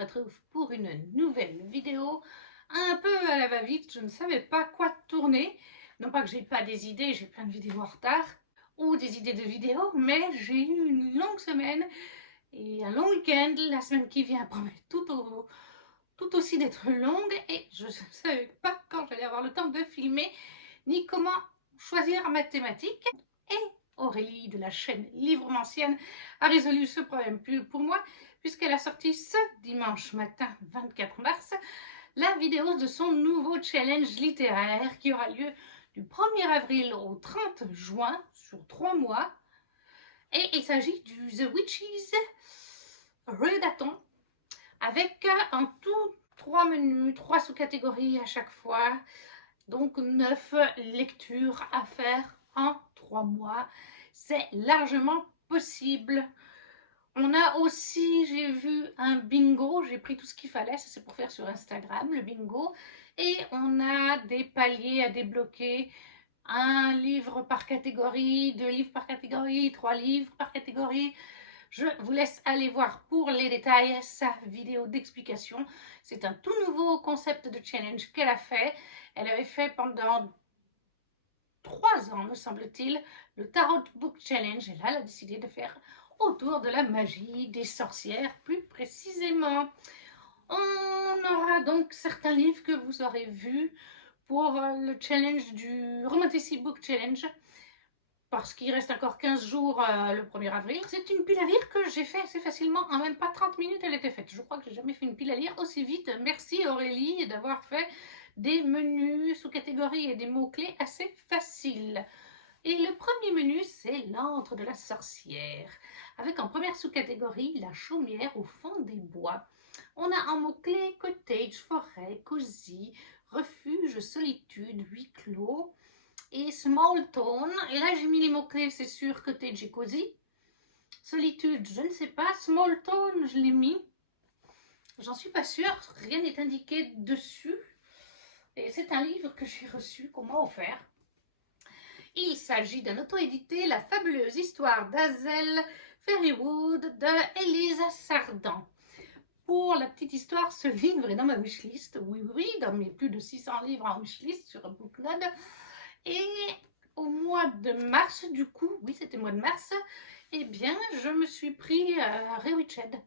retrouve pour une nouvelle vidéo, un peu à la va-vite. Je ne savais pas quoi tourner. Non pas que j'ai pas des idées, j'ai plein de vidéos en retard, ou des idées de vidéos, mais j'ai eu une longue semaine et un long week-end. La semaine qui vient promet tout aussi d'être longue et je ne savais pas quand j'allais avoir le temps de filmer, ni comment choisir ma thématique. Et Aurélie de la chaîne Livromancienne a résolu ce problème pour moi, puisqu'elle a sorti ce dimanche matin 24 mars la vidéo de son nouveau challenge littéraire qui aura lieu du 1er avril au 30 juin sur 3 mois. Et il s'agit du The Witches Readathon, avec en tout 3 menus, 3 sous-catégories à chaque fois, donc 9 lectures à faire en 3 mois. C'est largement possible. On a aussi, j'ai vu un bingo, j'ai pris tout ce qu'il fallait, ça c'est pour faire sur Instagram, le bingo. Et on a des paliers à débloquer, un livre par catégorie, 2 livres par catégorie, 3 livres par catégorie. Je vous laisse aller voir pour les détails sa vidéo d'explication. C'est un tout nouveau concept de challenge qu'elle a fait. Elle avait fait pendant 3 ans, me semble-t-il, le Tarot Book Challenge. Et là, elle a décidé de faire autour de la magie, des sorcières plus précisément. On aura donc certains livres que vous aurez vus pour le challenge du Romanticy Book Challenge, parce qu'il reste encore 15 jours le 1er avril. C'est une pile à lire que j'ai fait assez facilement, en même pas 30 minutes elle était faite. Je crois que j'ai jamais fait une pile à lire aussi vite. Merci Aurélie d'avoir fait des menus sous catégories et des mots-clés assez faciles. Et le premier menu, c'est l'antre de la sorcière, avec en première sous-catégorie la chaumière au fond des bois. On a en mots-clés cottage, forêt, cosy, refuge, solitude, huis clos et small town. Et là, j'ai mis les mots-clés, c'est sûr, cottage et cosy. Solitude, je ne sais pas. Small town, je l'ai mis. J'en suis pas sûre, rien n'est indiqué dessus. Et c'est un livre que j'ai reçu, qu'on m'a offert. Il s'agit d'un auto-édité, La fabuleuse histoire d'Hazel Fairywood de Elisa Sardan. Pour la petite histoire, ce livre est dans ma wishlist, oui, dans mes plus de 600 livres en wishlist sur Booknode. Et au mois de mars, du coup, oui, c'était le mois de mars, eh bien, je me suis pris Rewitched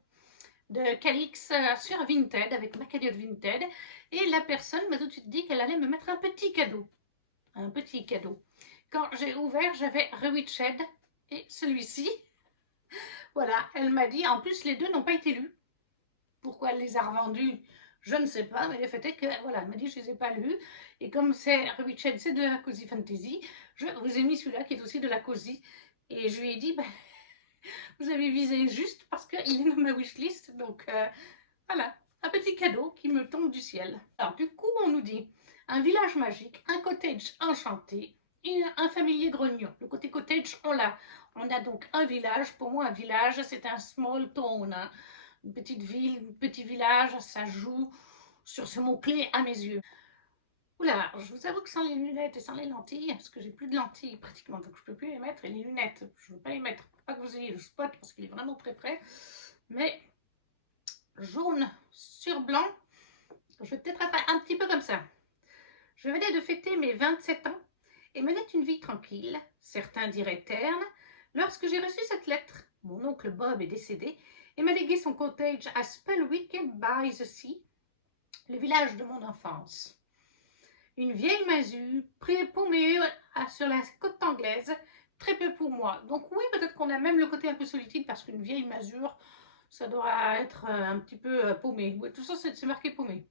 de Calix sur Vinted, avec ma cagnotte Vinted. Et la personne m'a tout de suite dit qu'elle allait me mettre un petit cadeau. Un petit cadeau. Quand j'ai ouvert, j'avais Rewitched et celui-ci. Voilà, elle m'a dit, en plus les deux n'ont pas été lus. Pourquoi elle les a revendus, je ne sais pas, mais le fait est que, voilà, elle m'a dit, je ne les ai pas lus. Et comme c'est Rewitched, c'est de la Cozy Fantasy, je vous ai mis celui-là qui est aussi de la Cozy. Et je lui ai dit, ben, vous avez visé juste parce qu'il est dans ma wishlist. Donc, voilà, un petit cadeau qui me tombe du ciel. Alors, du coup, on nous dit, un village magique, un cottage enchanté, un familier grognon. Le côté cottage, on l'a. On a donc un village. Pour moi, un village, c'est un small town. Hein. Une petite ville, un petit village, ça joue sur ce mot-clé à mes yeux. Oula, je vous avoue que sans les lunettes et sans les lentilles, parce que j'ai plus de lentilles pratiquement, donc je ne peux plus les mettre. Et les lunettes, je ne veux pas les mettre. Pas que vous ayez le spot parce qu'il est vraiment très près. Mais jaune sur blanc, je vais peut-être faire un petit peu comme ça. Je venais de fêter mes 27 ans et menais une vie tranquille, certains diraient terne, lorsque j'ai reçu cette lettre. Mon oncle Bob est décédé et m'a légué son cottage à Spellwick by the Sea, le village de mon enfance. Une vieille masure, paumée sur la côte anglaise, très peu pour moi. Donc oui, peut-être qu'on a même le côté un peu solitude parce qu'une vieille masure, ça doit être un petit peu paumé. Oui, tout ça, c'est marqué paumé.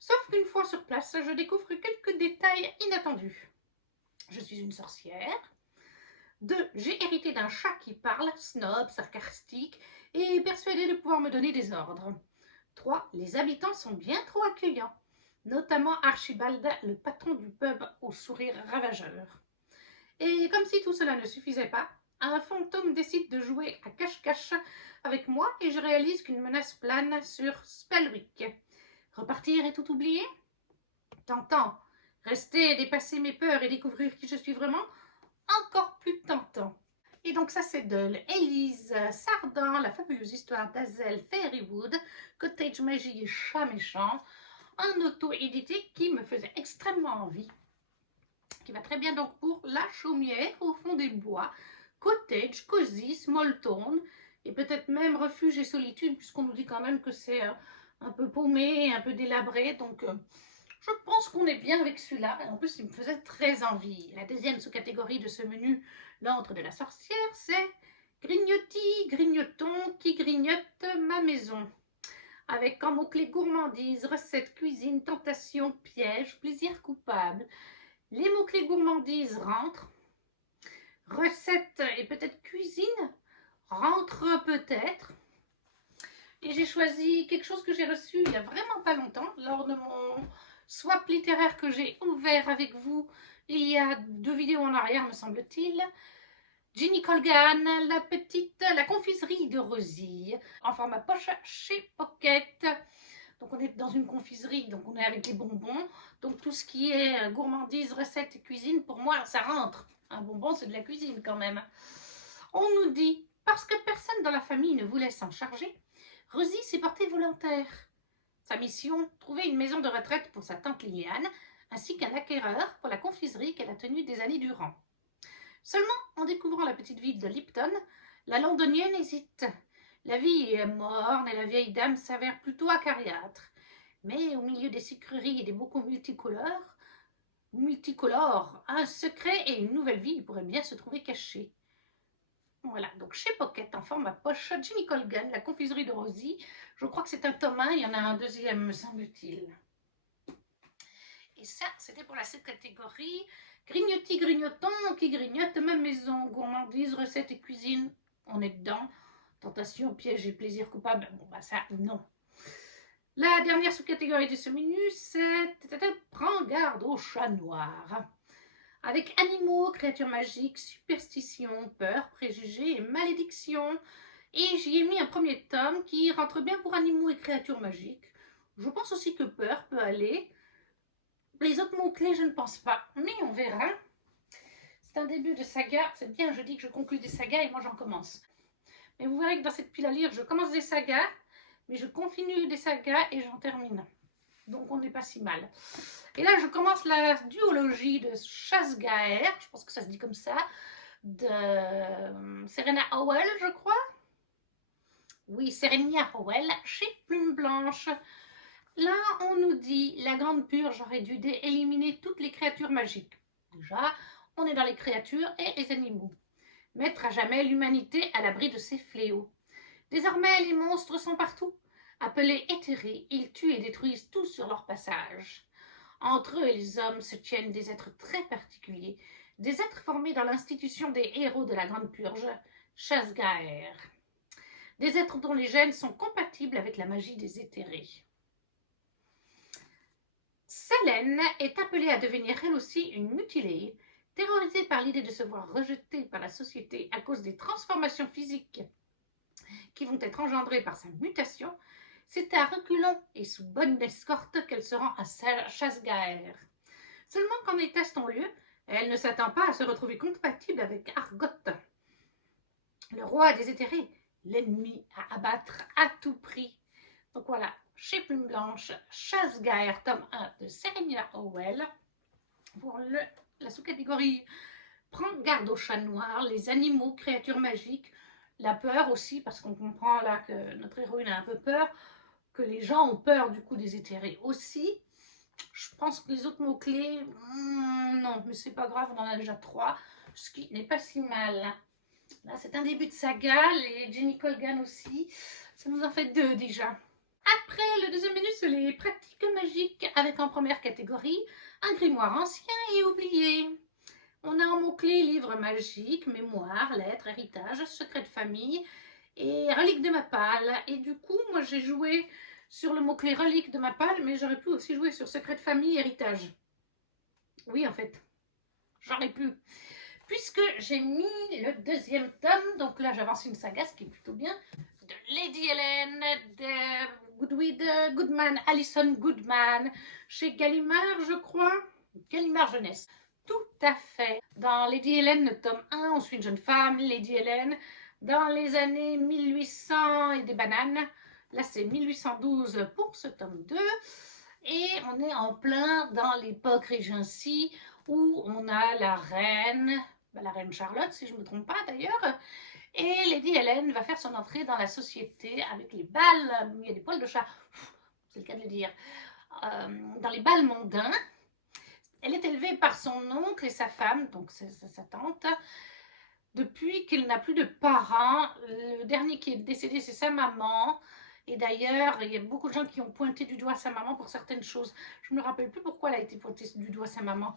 Sauf qu'une fois sur place, je découvre quelques détails inattendus. Je suis une sorcière. 2. J'ai hérité d'un chat qui parle, snob, sarcastique, et persuadé de pouvoir me donner des ordres. 3. Les habitants sont bien trop accueillants, notamment Archibald, le patron du pub au sourire ravageur. Et comme si tout cela ne suffisait pas, un fantôme décide de jouer à cache-cache avec moi et je réalise qu'une menace plane sur Spellwick. Repartir et tout oublier? Tentant. Rester, dépasser mes peurs et découvrir qui je suis vraiment? Encore plus tentant. Et donc ça c'est de Élise Sardan, La fabuleuse histoire d'Hazel Fairywood, Cottage Magie et Chat méchant, un auto-édité qui me faisait extrêmement envie, qui va très bien donc pour la chaumière au fond des bois, cottage, cosy, small town, et peut-être même refuge et solitude, puisqu'on nous dit quand même que c'est un peu paumé, un peu délabré, donc je pense qu'on est bien avec celui-là. En plus, il me faisait très envie. La deuxième sous-catégorie de ce menu, l'antre de la sorcière, c'est grignotis, grignotons qui grignote ma maison. Avec comme mots-clés gourmandise, recette, cuisine, tentation, piège, plaisir coupable. Les mots-clés gourmandise rentrent. Recette et peut-être cuisine rentrent peut-être. Et j'ai choisi quelque chose que j'ai reçu il n'y a vraiment pas longtemps, lors de mon swap littéraire que j'ai ouvert avec vous il y a 2 vidéos en arrière, me semble-t-il. Ginny Colgan, la confiserie de Rosie, en format poche chez Pocket. Donc on est dans une confiserie, donc on est avec des bonbons. Donc tout ce qui est gourmandise, recettes et cuisine, pour moi, ça rentre. Un bonbon, c'est de la cuisine quand même. On nous dit, parce que personne dans la famille ne voulait s'en charger, Rosie s'est portée volontaire. Sa mission, trouver une maison de retraite pour sa tante Liliane, ainsi qu'un acquéreur pour la confiserie qu'elle a tenue des années durant. Seulement, en découvrant la petite ville de Lipton, la londonienne hésite. La vie est morne et la vieille dame s'avère plutôt acariâtre. Mais au milieu des sucreries et des bocaux multicolores, un secret et une nouvelle vie pourraient bien se trouver cachés. Voilà, donc chez Pocket, en format poche, Ginny Colgan, la confiserie de Rosie. Je crois que c'est un tome 1, il y en a un deuxième, me semble-t-il. Et ça, c'était pour la sous-catégorie grignotis, grignotons qui grignote ma maison. Gourmandise, recettes et cuisine, on est dedans. Tentation, piège et plaisir coupable, bon bah ça, non. La dernière sous-catégorie de ce menu, c'est prends garde au chat noir. Avec animaux, créatures magiques, superstitions, peurs, préjugés et malédictions. Et j'y ai mis un premier tome qui rentre bien pour animaux et créatures magiques. Je pense aussi que peur peut aller. Les autres mots-clés, je ne pense pas, mais on verra. C'est un début de saga, c'est bien, je dis que je conclue des sagas et moi j'en commence. Mais vous verrez que dans cette pile à lire, je commence des sagas, mais je continue des sagas et j'en termine. Donc on n'est pas si mal. Et là, je commence la duologie de Chasse-Gaër, je pense que ça se dit comme ça, de Serena Howell, je crois. Oui, Serena Howell, chez Plume Blanche. Là, on nous dit, la Grande Purge aurait dû éliminer toutes les créatures magiques. Déjà, on est dans les créatures et les animaux. Mettre à jamais l'humanité à l'abri de ces fléaux. Désormais, les monstres sont partout. Appelés éthérés, ils tuent et détruisent tout sur leur passage. Entre eux et les hommes se tiennent des êtres très particuliers, des êtres formés dans l'institution des héros de la Grande Purge, Chasse-Gaër. Des êtres dont les gènes sont compatibles avec la magie des éthérés. Selene est appelée à devenir elle aussi une mutilée, terrorisée par l'idée de se voir rejetée par la société à cause des transformations physiques qui vont être engendrées par sa mutation. C'est à reculons et sous bonne escorte qu'elle se rend à Chasse-Gaër. Seulement qu'en était-ce lieu, elle ne s'attend pas à se retrouver compatible avec Argoth, le roi des éthérés, l'ennemi à abattre à tout prix. Donc voilà, chez Plume Blanche, Chasse-Gaër, tome 1 de Serena Howell. Pour la sous-catégorie prends garde au chat noir, les animaux, créatures magiques, la peur aussi, parce qu'on comprend là que notre héroïne a un peu peur, que les gens ont peur du coup des éthérés aussi. Je pense que les autres mots-clés, non, mais c'est pas grave, on en a déjà 3, ce qui n'est pas si mal. Là, c'est un début de saga, les Ginny Colgan aussi, ça nous en fait 2 déjà. Après, le deuxième menu, c'est les pratiques magiques, avec en première catégorie un grimoire ancien et oublié. On a en mots-clés livre magique, mémoire, lettres, héritage, secret de famille et relique de Mapale. Et du coup, moi j'ai joué sur le mot-clé relique de Mapale, mais j'aurais pu aussi jouer sur secret de famille, héritage. Oui, en fait, j'aurais pu. Puisque j'ai mis le deuxième tome, donc là j'avance une saga, ce qui est plutôt bien, de Lady Helen, de Goodman, Alison Goodman, chez Gallimard, je crois, Gallimard Jeunesse. Tout à fait. Dans Lady Hélène, le tome 1, on suit une jeune femme, Lady Hélène, dans les années 1800 et des bananes. Là, c'est 1812 pour ce tome 2. Et on est en plein dans l'époque Regency, où on a la reine Charlotte, si je ne me trompe pas d'ailleurs. Et Lady Hélène va faire son entrée dans la société avec les bals, il y a des poils de chat, c'est le cas de le dire, dans les bals mondains. Elle est élevée par son oncle et sa femme, donc sa tante, depuis qu'elle n'a plus de parents. Le dernier qui est décédé, c'est sa maman. Et d'ailleurs, il y a beaucoup de gens qui ont pointé du doigt sa maman pour certaines choses. Je ne me rappelle plus pourquoi elle a été pointée du doigt sa maman.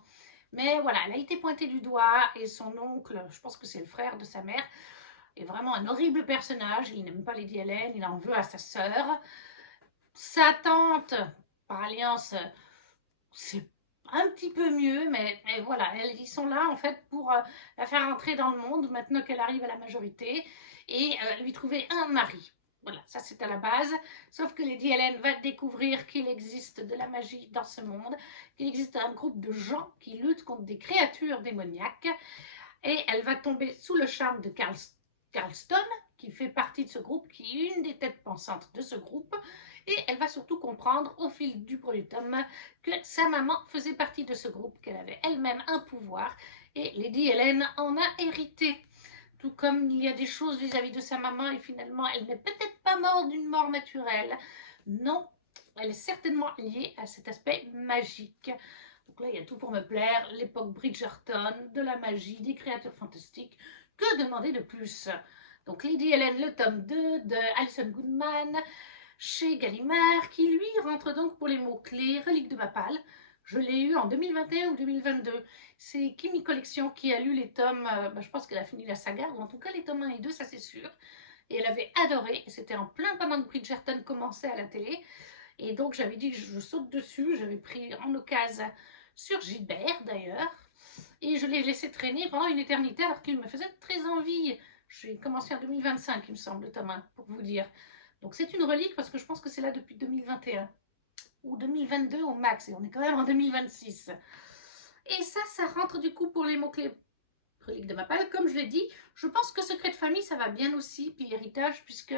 Mais voilà, elle a été pointée du doigt et son oncle, je pense que c'est le frère de sa mère, est vraiment un horrible personnage. Il n'aime pas Lady Hélène, il en veut à sa sœur. Sa tante, par alliance, c'est un petit peu mieux, mais voilà, ils sont là en fait pour la faire entrer dans le monde maintenant qu'elle arrive à la majorité et lui trouver un mari. Voilà, ça c'est à la base. Sauf que Lady Hélène va découvrir qu'il existe de la magie dans ce monde, qu'il existe un groupe de gens qui luttent contre des créatures démoniaques et elle va tomber sous le charme de Carlston, qui fait partie de ce groupe, qui est une des têtes pensantes de ce groupe. Et elle va surtout comprendre au fil du premier tome que sa maman faisait partie de ce groupe, qu'elle avait elle-même un pouvoir et Lady Hélène en a hérité. Tout comme il y a des choses vis-à-vis de sa maman et finalement elle n'est peut-être pas morte d'une mort naturelle. Non, elle est certainement liée à cet aspect magique. Donc là il y a tout pour me plaire, l'époque Bridgerton, de la magie, des créatures fantastiques. Que demander de plus? Donc Lady Hélène, le tome 2 de Alison Goodman, chez Gallimard, qui lui rentre donc pour les mots-clés Reliques de Bapal. Je l'ai eu en 2021 ou 2022. C'est Kimi Collection qui a lu les tomes, je pense qu'elle a fini la saga, ou en tout cas les tomes 1 et 2, ça c'est sûr. Et elle avait adoré, c'était en plein pendant que Bridgerton commençait à la télé. Et donc j'avais dit que je saute dessus, j'avais pris en occasion sur Gilbert d'ailleurs. Et je l'ai laissé traîner pendant une éternité alors qu'il me faisait très envie. J'ai commencé en 2025, il me semble, le tome 1, pour vous dire. Donc c'est une relique parce que je pense que c'est là depuis 2021 ou 2022 au max et on est quand même en 2026. Et ça rentre du coup pour les mots-clés reliques de Bapal. Comme je l'ai dit, je pense que secret de famille ça va bien aussi, puis héritage puisque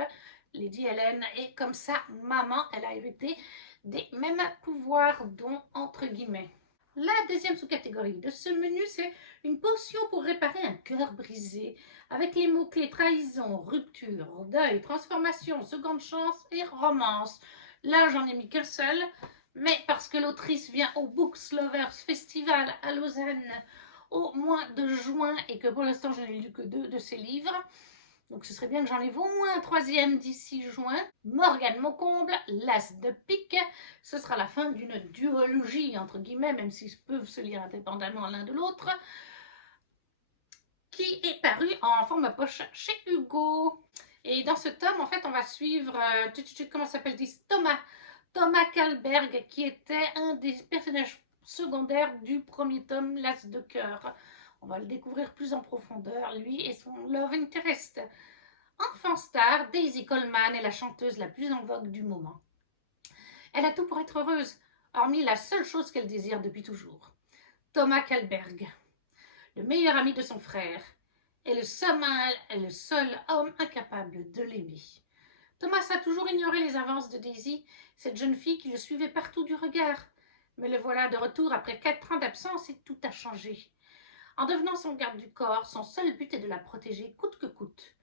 Lady Hélène est comme ça, maman, elle a hérité des mêmes pouvoirs dont entre guillemets. La deuxième sous-catégorie de ce menu, c'est une potion pour réparer un cœur brisé, avec les mots-clés trahison, rupture, deuil, transformation, seconde chance et romance. Là, j'en ai mis qu'un seul, mais parce que l'autrice vient au Books Lovers Festival à Lausanne au mois de juin et que pour l'instant, je n'ai lu que 2 de ses livres. Donc ce serait bien que j'en ai au moins un troisième d'ici juin. Morgane Maucomble, l'as de pique. Ce sera la fin d'une duologie, entre guillemets, même s'ils peuvent se lire indépendamment l'un de l'autre, qui est paru en forme poche chez Hugo. Et dans ce tome, en fait, on va suivre, comment s'appelle-t-il, Thomas Kalberg, qui était un des personnages secondaires du premier tome, l'as de cœur. On va le découvrir plus en profondeur, lui et son love interest. Enfant star, Daisy Coleman est la chanteuse la plus en vogue du moment. Elle a tout pour être heureuse, hormis la seule chose qu'elle désire depuis toujours. Thomas Kalberg, le meilleur ami de son frère, est le seul homme incapable de l'aimer. Thomas a toujours ignoré les avances de Daisy, cette jeune fille qui le suivait partout du regard. Mais le voilà de retour après 4 ans d'absence et tout a changé. En devenant son garde du corps, son seul but est de la protéger coûte que coûte.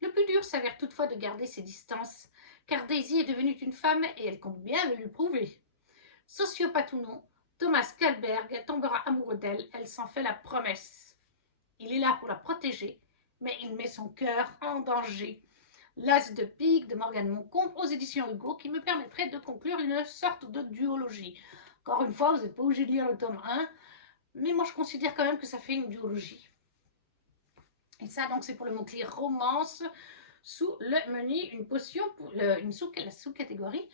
Le plus dur s'avère toutefois de garder ses distances, car Daisy est devenue une femme et elle compte bien le lui prouver. Sociopathe ou non, Thomas Kalberg tombera amoureux d'elle, elle s'en fait la promesse. Il est là pour la protéger, mais il met son cœur en danger. L'as de pique de Morgane Maucomble aux éditions Hugo qui me permettrait de conclure une sorte de duologie. Encore une fois, vous n'êtes pas obligé de lire le tome 1, mais moi je considère quand même que ça fait une duologie. Et ça, donc, c'est pour le mot-clé romance sous le menu, une potion pour la sous-catégorie,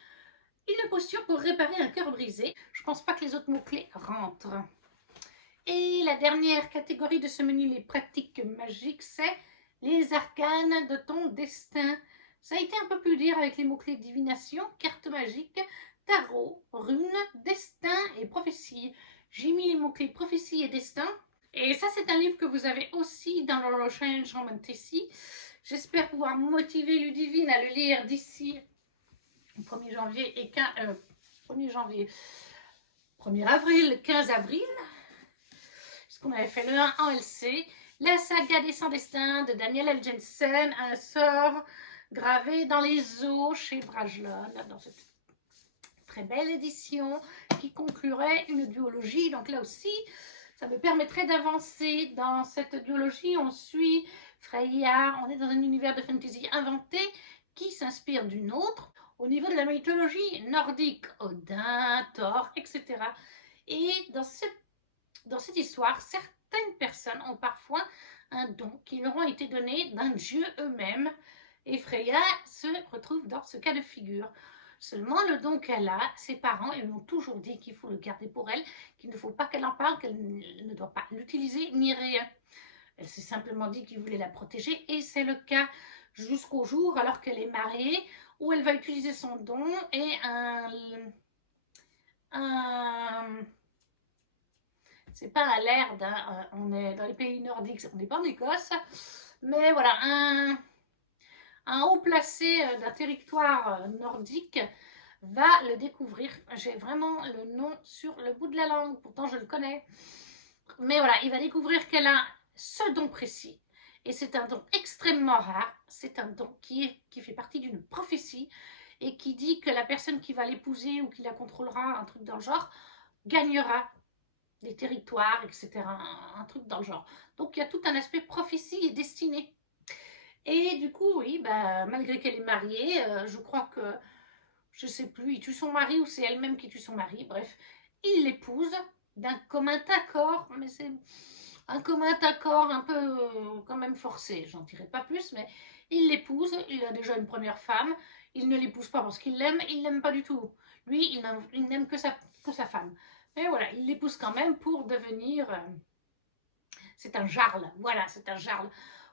une potion pour réparer un cœur brisé. Je pense pas que les autres mots-clés rentrent. Et la dernière catégorie de ce menu, les pratiques magiques, c'est les arcanes de ton destin. Ça a été un peu plus dur avec les mots-clés divination, carte magique, tarot, runes, destin et prophétie. J'ai mis les mots-clés prophétie et destin. Et ça, c'est un livre que vous avez aussi dans le Changement Tessie. J'espère pouvoir motiver Ludivine à le lire d'ici le 1er janvier et 1er janvier, 1er avril, 15 avril. Puisqu'on avait fait le 1 en LC. La saga des sans destin de Daniel L. Jensen, un sort gravé dans les eaux chez Brajlon, dans cette très belle édition qui conclurait une duologie. Donc là aussi, ça me permettrait d'avancer dans cette duologie. On suit Freya, on est dans un univers de fantasy inventé qui s'inspire d'une autre. Au niveau de la mythologie nordique, Odin, Thor, etc. Et dans cette histoire, certaines personnes ont parfois un don qui leur ont été donné d'un dieu eux-mêmes. Et Freya se retrouve dans ce cas de figure. Seulement, le don qu'elle a, ses parents lui ont toujours dit qu'il faut le garder pour elle, qu'il ne faut pas qu'elle en parle, qu'elle ne doit pas l'utiliser ni rien. Elle s'est simplement dit qu'il voulait la protéger et c'est le cas jusqu'au jour, alors qu'elle est mariée, où elle va utiliser son don et c'est pas à l'Erde, hein, on est dans les pays nordiques, on n'est pas en Écosse, mais voilà, un haut placé d'un territoire nordique va le découvrir. J'ai vraiment le nom sur le bout de la langue, pourtant je le connais. Mais voilà, il va découvrir qu'elle a ce don précis. Et c'est un don extrêmement rare. C'est un don qui fait partie d'une prophétie et qui dit que la personne qui va l'épouser ou qui la contrôlera, un truc dans le genre, gagnera des territoires, etc. Un truc dans le genre. Donc il y a tout un aspect prophétie et destinée. Et du coup, oui, bah, malgré qu'elle est mariée, je crois que, je sais plus, il tue son mari ou c'est elle-même qui tue son mari, bref, il l'épouse d'un commun accord, mais c'est un commun accord un peu quand même forcé, j'en dirai pas plus, mais il l'épouse, il a déjà une première femme, il ne l'épouse pas parce qu'il l'aime, il l'aime pas du tout. Lui, il n'aime que sa femme. Mais voilà, il l'épouse quand même pour devenir... c'est un jarl, voilà, c'est un jarl.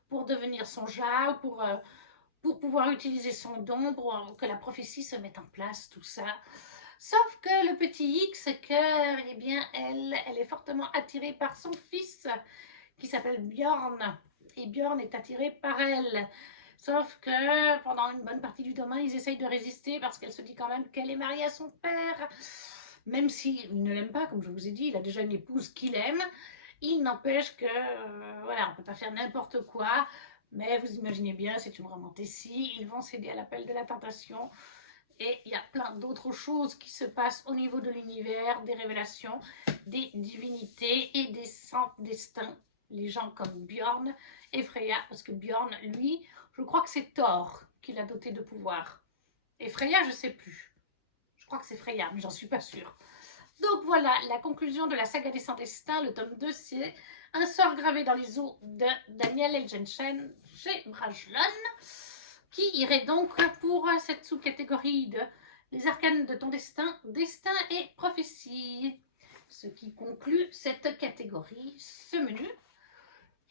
Pour devenir son jarl, pour pouvoir utiliser son don, pour que la prophétie se mette en place, tout ça. Sauf que le petit X, c'est que, eh bien, elle est fortement attirée par son fils, qui s'appelle Bjorn. Et Bjorn est attiré par elle. Sauf que pendant une bonne partie du domaine, ils essayent de résister parce qu'elle se dit quand même qu'elle est mariée à son père. Même s'il ne l'aime pas, comme je vous ai dit, il a déjà une épouse qu'il aime. Il n'empêche que, voilà, on ne peut pas faire n'importe quoi. Mais vous imaginez bien, c'est une roman Tessie. Ils vont céder à l'appel de la tentation. Et il y a plein d'autres choses qui se passent au niveau de l'univers, des révélations, des divinités et des saints destins. Les gens comme Bjorn et Freya, parce que Bjorn, lui, je crois que c'est Thor qui l'a doté de pouvoir. Et Freya, je ne sais plus. Je crois que c'est Freya, mais j'en suis pas sûre. Donc voilà, la conclusion de la saga des sans destins, le tome 2, c'est un sort gravé dans les eaux de Daniel L. Jensen chez Brajlon, qui irait donc pour cette sous-catégorie de les arcanes de ton destin, destin et prophétie. Ce qui conclut cette catégorie, ce menu.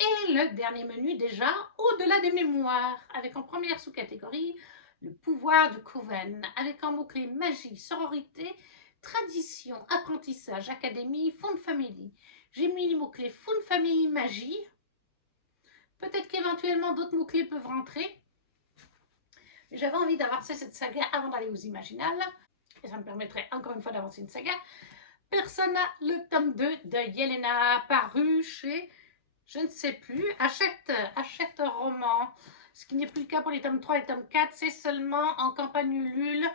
Et le dernier menu déjà, au-delà des mémoires, avec en première sous-catégorie le pouvoir de Coven, avec en mots-clés magie, sororité, tradition, apprentissage, académie, Fond Family. J'ai mis les mots-clés Fond Family, magie. Peut-être qu'éventuellement d'autres mots-clés peuvent rentrer. J'avais envie d'avancer cette saga avant d'aller aux Imaginales. Et ça me permettrait encore une fois d'avancer une saga. Persona, le tome 2 de Yelena, paru chez, je ne sais plus, achète roman. Ce qui n'est plus le cas pour les tomes 3 et tome 4, c'est seulement en campagne Ulule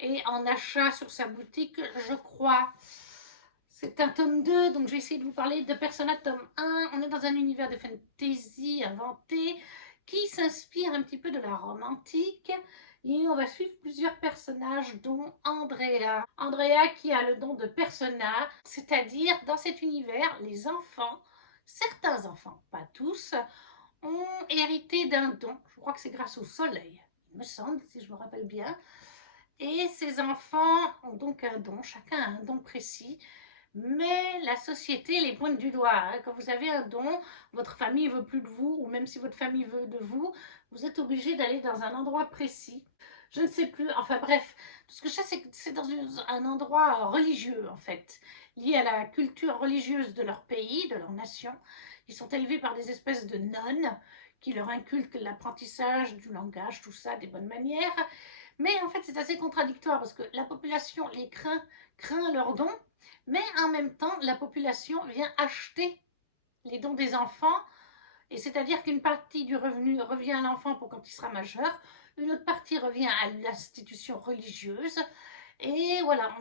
et en achat sur sa boutique, je crois. C'est un tome 2, donc j'ai essayé de vous parler de Persona tome 1. On est dans un univers de fantasy inventé qui s'inspire un petit peu de la Rome antique. Et on va suivre plusieurs personnages, dont Andrea. Andrea qui a le don de Persona, c'est-à-dire dans cet univers, les enfants, certains enfants, pas tous, ont hérité d'un don. Je crois que c'est grâce au soleil, il me semble, si je me rappelle bien. Et ces enfants ont donc un don, chacun a un don précis. Mais la société les pointe du doigt. Hein. Quand vous avez un don, votre famille ne veut plus de vous, ou même si votre famille veut de vous, vous êtes obligé d'aller dans un endroit précis. Je ne sais plus, enfin bref, tout ce que je sais, c'est que c'est dans un endroit religieux en fait. liées à la culture religieuse de leur pays, de leur nation. Ils sont élevés par des espèces de nonnes qui leur inculquent l'apprentissage du langage, tout ça, des bonnes manières. Mais en fait, c'est assez contradictoire parce que la population les craint leurs dons, mais en même temps, la population vient acheter les dons des enfants, et c'est-à-dire qu'une partie du revenu revient à l'enfant pour quand il sera majeur, une autre partie revient à l'institution religieuse, et voilà,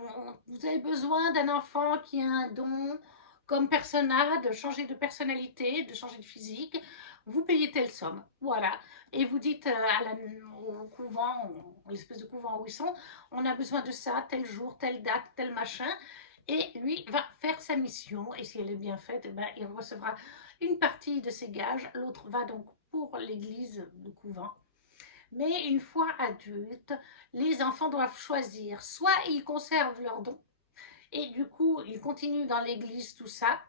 vous avez besoin d'un enfant qui a un don comme persona, de changer de personnalité, de changer de physique, vous payez telle somme, voilà, et vous dites au couvent, l'espèce de couvent où ils sont, on a besoin de ça, tel jour, telle date, tel machin, et lui va faire sa mission, et si elle est bien faite, eh ben, il recevra une partie de ses gages, l'autre va donc pour l'église du couvent. Mais une fois adultes, les enfants doivent choisir, soit ils conservent leurs dons, et du coup ils continuent dans l'église, tout ça,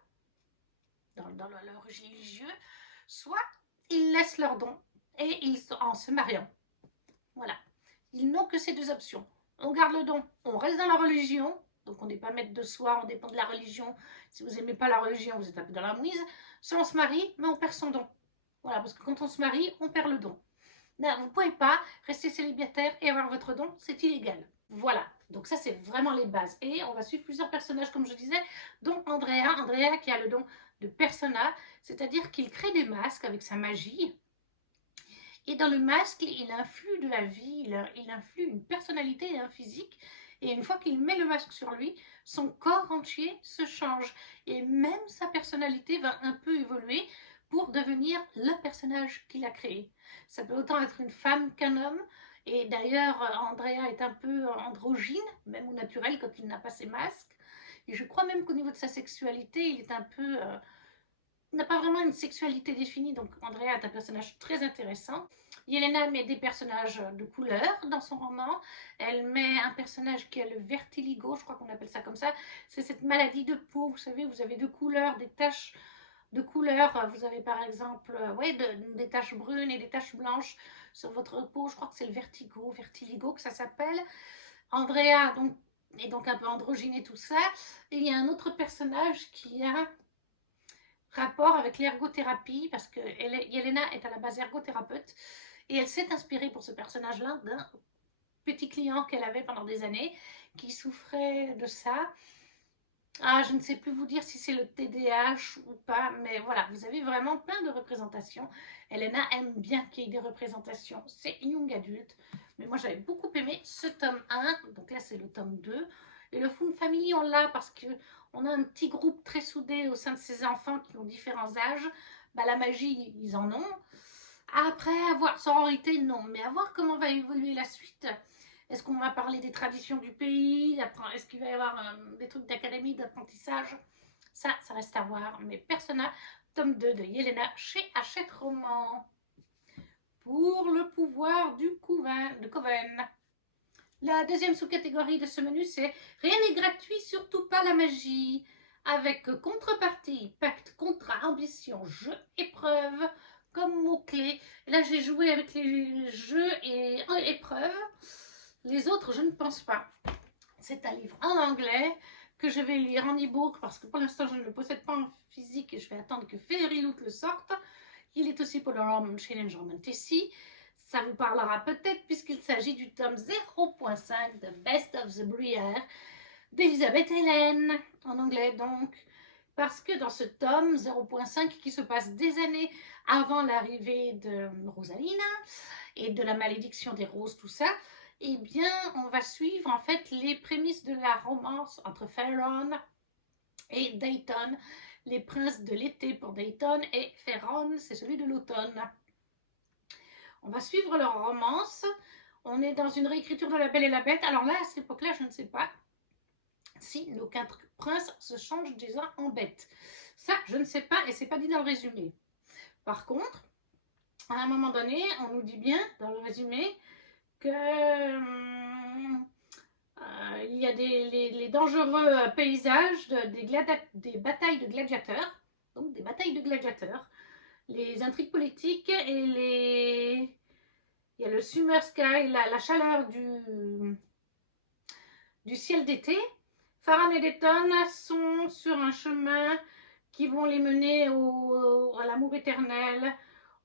dans le religieux, soit ils laissent leurs dons, et ils en se mariant. Voilà. Ils n'ont que ces deux options. On garde le don, on reste dans la religion, donc on n'est pas maître de soi, on dépend de la religion. Si vous n'aimez pas la religion, vous êtes un peu dans la mouise. Soit on se marie, mais on perd son don. Voilà, parce que quand on se marie, on perd le don. Non, vous ne pouvez pas rester célibataire et avoir votre don, c'est illégal. Voilà, donc ça c'est vraiment les bases. Et on va suivre plusieurs personnages, comme je disais, dont Andrea qui a le don de persona, c'est-à-dire qu'il crée des masques avec sa magie. Et dans le masque, il influe de la vie, il influe une personnalité et un physique. Et une fois qu'il met le masque sur lui, son corps entier se change. Et même sa personnalité va un peu évoluer pour devenir le personnage qu'il a créé. Ça peut autant être une femme qu'un homme. Et d'ailleurs, Andrea est un peu androgyne, même au naturel quand il n'a pas ses masques. Et je crois même qu'au niveau de sa sexualité, il est un peu... n'a pas vraiment une sexualité définie, donc Andrea est un personnage très intéressant. Yelena met des personnages de couleur dans son roman. Elle met un personnage qui a le vertiligo, je crois qu'on appelle ça comme ça. C'est cette maladie de peau, vous savez, vous avez deux couleurs, des taches de couleur. Vous avez par exemple des taches brunes et des taches blanches sur votre peau. Je crois que c'est le vertiligo que ça s'appelle. Andrea est donc un peu androgyne et tout ça. Et il y a un autre personnage qui a rapport avec l'ergothérapie, parce que Yelena est à la base ergothérapeute, et elle s'est inspirée pour ce personnage-là d'un petit client qu'elle avait pendant des années, qui souffrait de ça. Ah, je ne sais plus vous dire si c'est le TDAH ou pas, mais voilà, vous avez vraiment plein de représentations. Elena aime bien qu'il y ait des représentations, c'est young adulte, mais moi j'avais beaucoup aimé ce tome 1, donc là c'est le tome 2, et le Found Family on l'a parce qu'on a un petit groupe très soudé au sein de ces enfants qui ont différents âges. Bah, la magie, ils en ont. Après, avoir sororité, non, mais à voir comment va évoluer la suite. Est-ce qu'on va parler des traditions du pays? Est-ce qu'il va y avoir des trucs d'académie, d'apprentissage? Ça reste à voir. Mais Persona, tome 2 de Yelena chez Hachette Roman. Pour le pouvoir du Coven. La deuxième sous-catégorie de ce menu, c'est rien n'est gratuit, surtout pas la magie. Avec contrepartie, pacte, contrat, ambition, jeu, épreuve, comme mots-clés. Là, j'ai joué avec les jeux et épreuves. Les autres, je ne pense pas. C'est un livre en anglais que je vais lire en e-book parce que pour l'instant, je ne le possède pas en physique et je vais attendre que Fairy Loot le sorte. Il est aussi pour le Shane German Tessie. Ça vous parlera peut-être puisqu'il s'agit du tome 0.5 de Best of the Briar d'Elisabeth Hélène, en anglais donc. Parce que dans ce tome 0.5 qui se passe des années avant l'arrivée de Rosalina et de la malédiction des roses, tout ça, eh bien, on va suivre en fait les prémices de la romance entre Ferron et Dayton, les princes de l'été pour Dayton, et Ferron, c'est celui de l'automne. On va suivre leur romance. On est dans une réécriture de La Belle et la Bête. Alors là, à cette époque-là, je ne sais pas si nos 4 princes se changent des uns en bêtes. Ça, je ne sais pas, et c'est pas dit dans le résumé. Par contre, à un moment donné, on nous dit bien dans le résumé que il y a les dangereux paysages des batailles de gladiateurs, donc des batailles de gladiateurs, les intrigues politiques et il y a le summer sky, la chaleur du ciel d'été, Farhan et Dayton sont sur un chemin qui vont les mener à l'amour éternel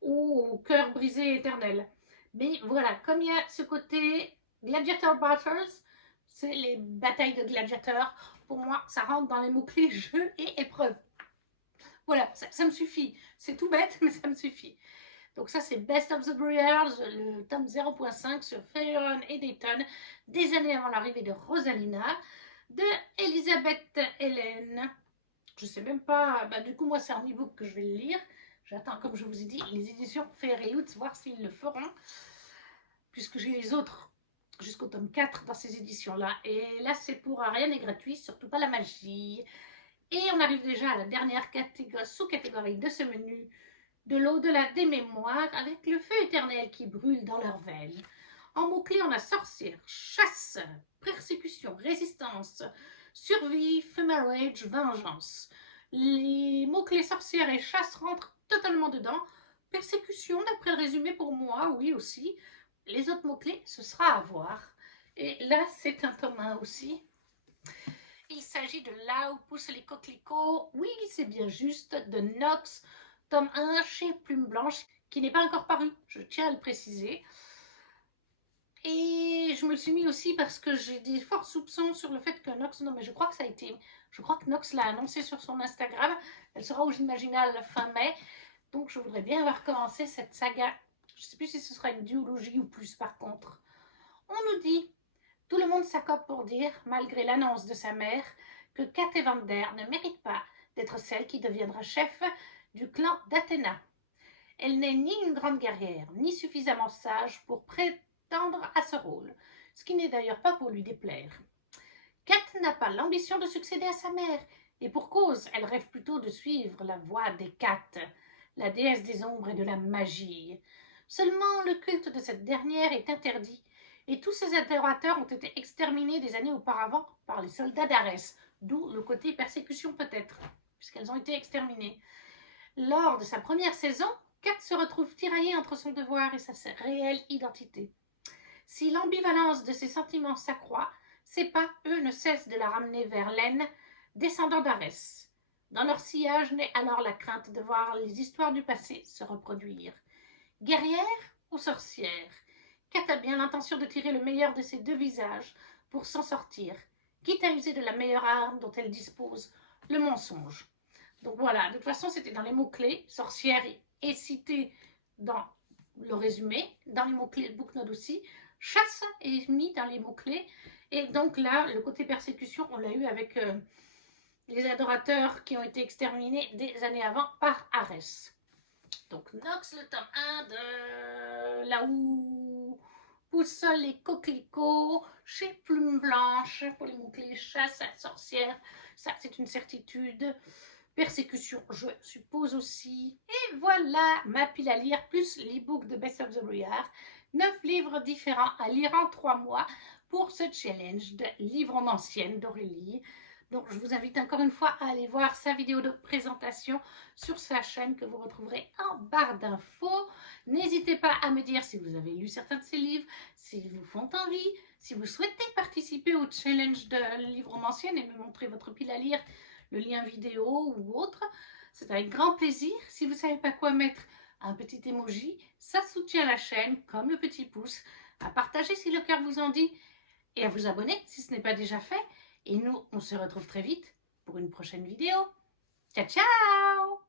ou au cœur brisé éternel. Mais voilà, comme il y a ce côté Gladiator Battles, c'est les batailles de gladiateurs, pour moi, ça rentre dans les mots-clés jeu et épreuve. Voilà, ça me suffit. C'est tout bête, mais ça me suffit. Donc ça, c'est Best of the Breeders, le tome 0.5 sur Farhan et Dayton, des années avant l'arrivée de Rosalina, de Elisabeth Hélène. Je sais même pas, bah, du coup, moi, c'est en e-book que je vais le lire. J'attends, comme je vous ai dit, les éditions Fairy-Lutz, voir s'ils le feront, puisque j'ai les autres jusqu'au tome 4 dans ces éditions-là. Et là, c'est pour rien n'est gratuit, surtout pas la magie. Et on arrive déjà à la dernière sous-catégorie de ce menu, de l'au-delà des mémoires, avec le feu éternel qui brûle dans leurs veines. En mots-clés, on a sorcière, chasse, persécution, résistance, survie, marriage, vengeance. Les mots-clés sorcière et chasse rentrent totalement dedans. Persécution, d'après le résumé pour moi, oui aussi. Les autres mots-clés, ce sera à voir. Et là, c'est un tome 1 aussi. Il s'agit de Là où poussent les coquelicots. Oui, c'est bien juste, de Nox, tome 1 chez Plume Blanche, qui n'est pas encore paru, je tiens à le préciser. Et je me le suis mis aussi parce que j'ai des forts soupçons sur le fait que Nox, non mais je crois que ça a été, je crois que Nox l'a annoncé sur son Instagram, elle sera au Gimaginal fin mai, donc je voudrais bien avoir commencé cette saga. Je ne sais plus si ce sera une duologie ou plus par contre. On nous dit, tout le monde s'accorde pour dire, malgré l'annonce de sa mère, que Kat Evander ne mérite pas d'être celle qui deviendra chef du clan d'Athéna. Elle n'est ni une grande guerrière, ni suffisamment sage pour prétendre à ce rôle, ce qui n'est d'ailleurs pas pour lui déplaire. Kat n'a pas l'ambition de succéder à sa mère, et pour cause, elle rêve plutôt de suivre la voie des Kat, la déesse des ombres et de la magie. Seulement, le culte de cette dernière est interdit, et tous ses adorateurs ont été exterminés des années auparavant par les soldats d'Arès, d'où le côté persécution peut-être, puisqu'elles ont été exterminées. Lors de sa première saison, Kat se retrouve tiraillée entre son devoir et sa réelle identité. Si l'ambivalence de ses sentiments s'accroît, ses pas, eux, ne cessent de la ramener vers l'aine, descendant d'Arès. Dans leur sillage naît alors la crainte de voir les histoires du passé se reproduire. Guerrière ou sorcière, Kat a bien l'intention de tirer le meilleur de ces deux visages pour s'en sortir, quitte à user de la meilleure arme dont elle dispose, le mensonge. Donc voilà, de toute façon, c'était dans les mots-clés. Sorcière est citée dans le résumé, dans les mots-clés de Booknote aussi. Chasse est mis dans les mots-clés. Et donc là, le côté persécution, on l'a eu avec les adorateurs qui ont été exterminés des années avant par Arès. Donc Nox, le tome 1 de Là où poussent les coquelicots, chez Plume Blanche, pour les mots-clés chasse, sorcière, ça c'est une certitude. Persécution, je suppose aussi. Et voilà ma pile à lire, plus l'e-book de Best of the Briar. 9 livres différents à lire en 3 mois pour ce challenge de livres en ancienne d'Aurélie. Donc je vous invite encore une fois à aller voir sa vidéo de présentation sur sa chaîne que vous retrouverez en barre d'infos. N'hésitez pas à me dire si vous avez lu certains de ces livres, s'ils vous font envie, si vous souhaitez participer au challenge de livres en ancienne et me montrer votre pile à lire, le lien vidéo ou autre. C'est avec grand plaisir. Si vous ne savez pas quoi mettre, un petit emoji, ça soutient la chaîne, comme le petit pouce, à partager si le cœur vous en dit, et à vous abonner si ce n'est pas déjà fait. Et nous, on se retrouve très vite pour une prochaine vidéo. Ciao, ciao!